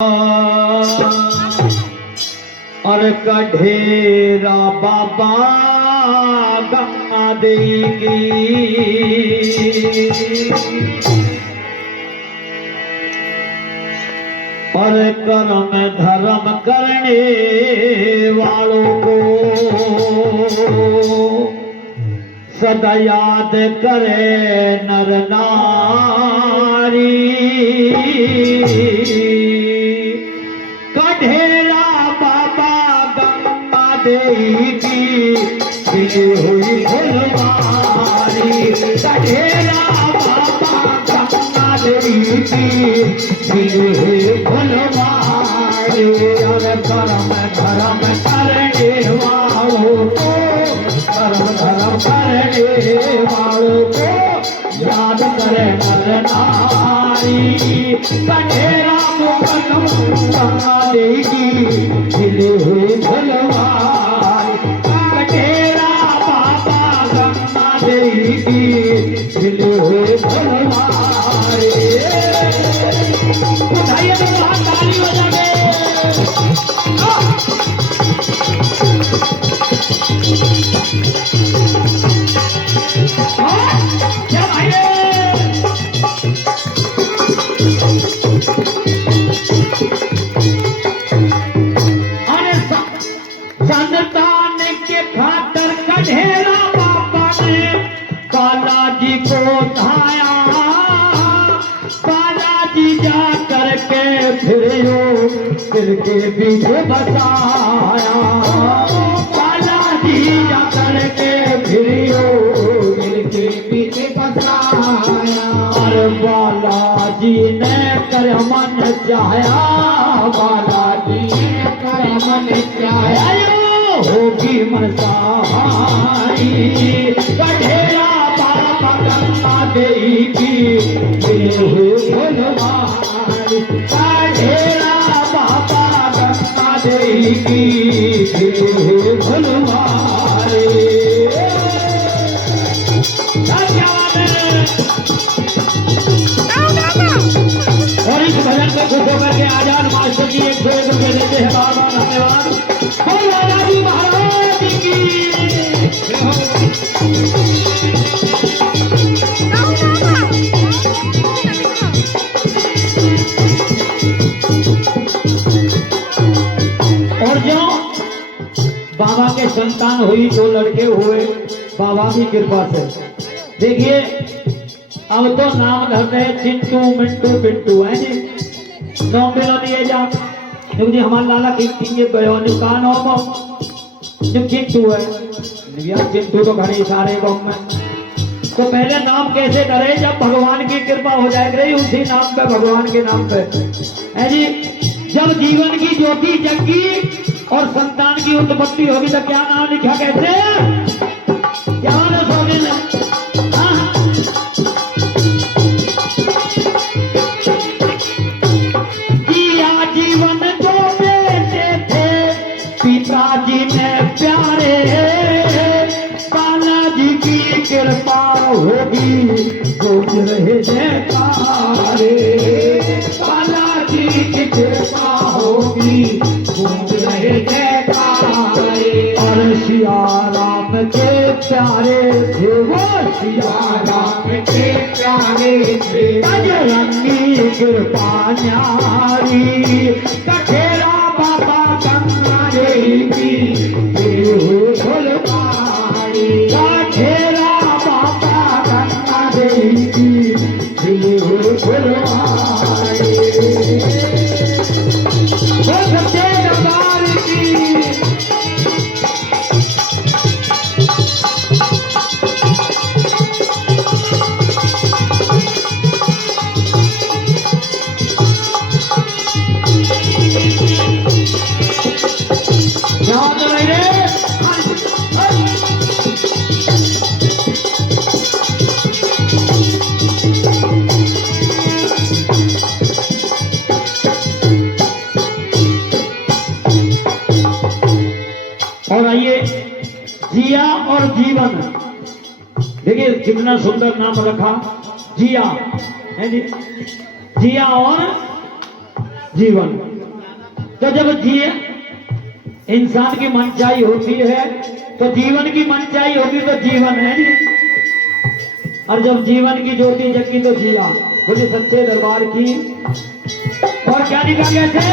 और कढ़ेरा बाबा गंगा देगी और कर्म धर्म करने वालों को सदा याद करे नर नारी। कढ़ेरा बाबा गंगा देगी खिली हुई फुलवारी। कढ़ेरा बाबा गंगा देगी खिली हुई फुलवारी। और कर्म धर्म करने वालों को कर्म धर्म करने वालों को याद करे नर नारी। कढ़ेरा गंगा देगी खिली हुई फुलवारी। कढ़ेरा बाबा गंगा देगी खिली हुई फुलवारी। उठाइए तो हाथ ताली बजा के। क्या भाई संतान के खातर कढ़ेरा बाबा ने बालाजी को धाया। बालाजी जा करके फिर के पीछे बसाया। बालाजी जा करके फिर के पीछे बसाया। और बालाजी ने कर मन चाया। बालाजी ने कर मन चाया होगी मनसाई। कढ़ेरा बाबा गंगा देगी खिली हुई फुलवारी। कढ़ेरा बाबा गंगा देगी खिली हुई फुलवारी। और इस भजन को खुश होकर के आजाद मास्टर जी 101 रुपये देते हैं। बाबा धन्यवाद। बालाजी महाराज की। और जो बाबा के संतान हुई 2 लड़के हुए बाबा की कृपा से। देखिए अब तो नाम धरते हैं चिंटू मिंटू पिंटू है जी। नाम मिलो दिए जा जी हमारे लाला की का नाम जो चिंटू है। चिंटू तो घने सारे गाँव में। तो पहले नाम कैसे करे जब भगवान की कृपा हो जाए रही उसी नाम पे भगवान के नाम पे है जी। जब जीवन की ज्योति जगी और संतान की उत्पत्ति होगी तो क्या नाम लिखा कहते हैं? क्या जीवन जो बेटे थे पिताजी में प्यारे। बालाजी की कृपा होगी गूंज रहे जयकारे। बालाजी की कृपा होगी गूंज रहे जयकारे। और सिया राम के प्यारे थे वो सिया राम के प्यारे थे बजरंगी कृपा न्यारी। कढ़ेरा बाबा गंगा देगी खिली हुई फुलवारी। कढ़ेरा बाबा गंगा देगी खिली हुई फुलवारी। सच्चे दरबार की। और आइए जिया और जीवन। देखिए कितना सुंदर नाम रखा जिया है जी। जिया और जीवन। तो जब इंसान की मनचाही होती है तो जीवन की मनचाही होगी तो जीवन है नहीं। और जब जीवन की ज्योति जगी तो जिया। बोले सच्चे दरबार की। और क्या निकल गए थे?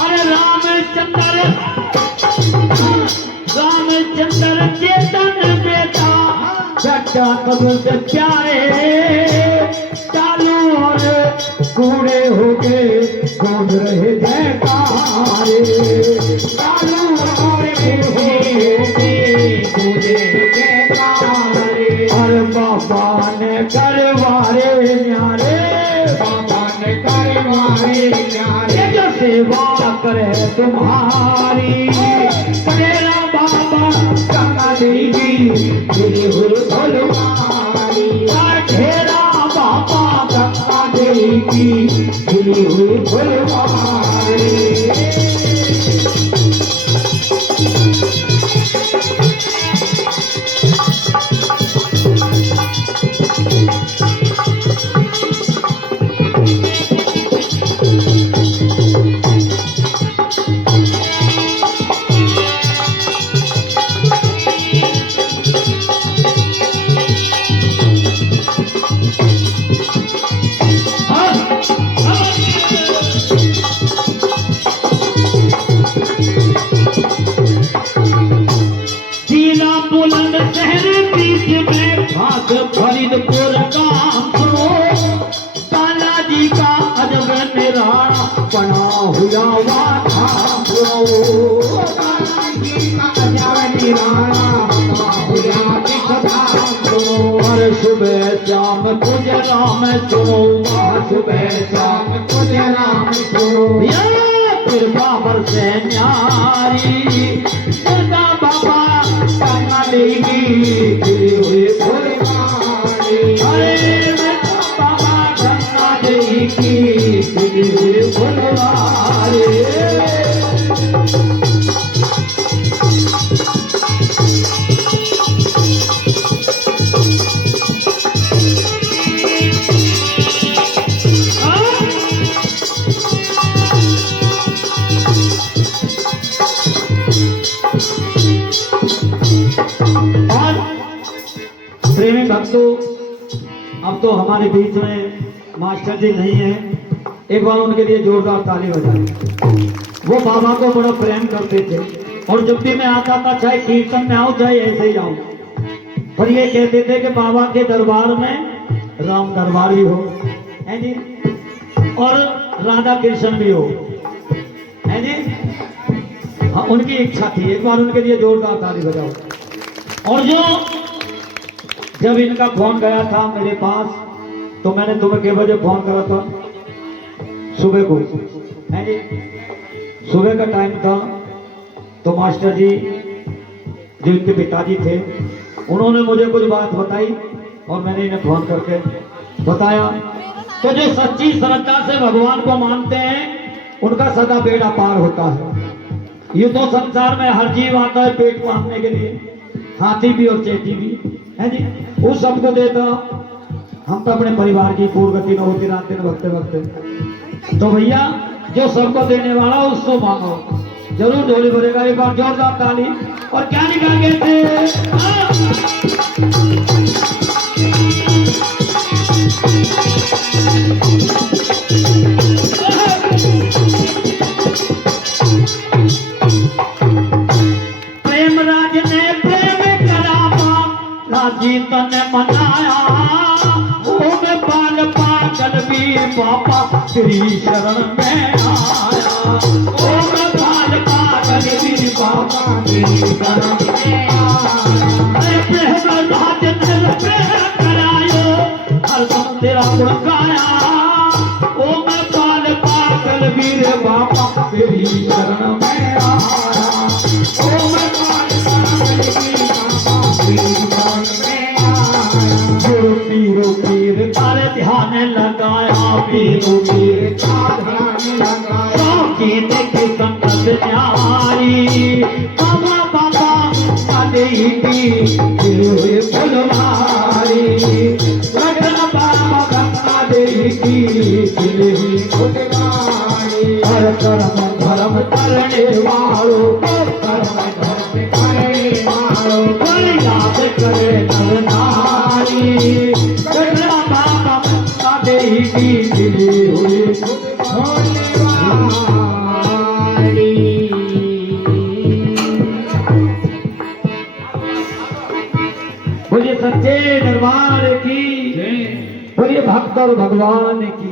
अरे रामचंद्र चेतन बेटा सच्चा कबूल से प्यारे चालू और कूड़े हो गए कूद रहे जयकारे। चालू और कूदे जयकारे। और बाबा ने करवारे न्यारे। बाबा ने करवारे न्यारे। जो सेवा करे तुम्हारी तेरा बाबा गंगा देवी तेरे फुलवारी। तेरा बाबा गंगा देवी तेरे फुलवारी। फरीदपुर का सुनो बालाजी का अजब निराला बना हुआ वाथा सुनो। बालाजी का अजब निराला बना हुआ वाथा सुनो। हर सुबह शाम तुझे राम सुनो। सुबह शाम तुझे राम सुनो। कृपा बरसे न्यारी दुर्गा बाबा गंगा देवी गिरी हुई फुलवारी। अरे बाबा गंगा देवी की गिरी हुई फुलवारी। प्रेमी भक्तों, अब तो हमारे बीच में मास्टर जी नहीं है। एक बार उनके लिए जोरदार ताली बजाएं। वो बाबा को बड़ा प्रेम करते थे और जब भी मैं आता था चाहे कीर्तन में आऊं चाहे ऐसे ही आऊं, पर ये कहते थे कि बाबा के दरबार में राम दरबार भी हो है जी और राधा कृष्ण भी हो है जी। हाँ, उनकी इच्छा थी। एक बार उनके लिए जोरदार ताली बजाओ। और जो जब इनका फोन गया था मेरे पास तो मैंने तुम्हें कितने बजे फोन करा था? सुबह को है जी। सुबह का टाइम था तो मास्टर जी जो इनके पिताजी थे उन्होंने मुझे कुछ बात बताई और मैंने इन्हें फोन करके बताया। तो जो सच्ची श्रद्धा से भगवान को मानते हैं उनका सदा बेड़ा पार होता है। ये तो संसार में हर जीव आता है पेट पालने के लिए, हाथी भी और चेटी भी है जी। उस सबको देता हम तो अपने परिवार की पूर्व गति में होती रहते वक्ते वक्ते। तो भैया जो सबको देने वाला उसको मांगो, जरूर ढोली भरेगा। एक बार जोरदार ताली। और क्या निकाल गए थे? प्रेमराज ने प्रेम करा जीत ने मनाया। ओम बाल पागल भी बाबा तेरी शरण में आया। ओम बाल पागल भी बाबा तेरी शरण में आया। प्रेमराज ने प्रेम करायो हरदम तेरा गुण गाया। ओम बाल पागल वीर बाबा तेरी शरण में आया। ओम बाल पागल वीर बाबा तेरी शरण में आया। पीरो पीर तारे ध्यान लगाया। पीरो पीर ध्यान लगाया। गीत की संगत न्यारी बाबा बाबा देवी फुलवारी। देवी हर कर्म धर्म करने वालो बड़ी याद करे नर नारी कटरा बाबा का देही की हुई बोलिए सच्चे दरबार की, बोलिए भक्त और भगवान की।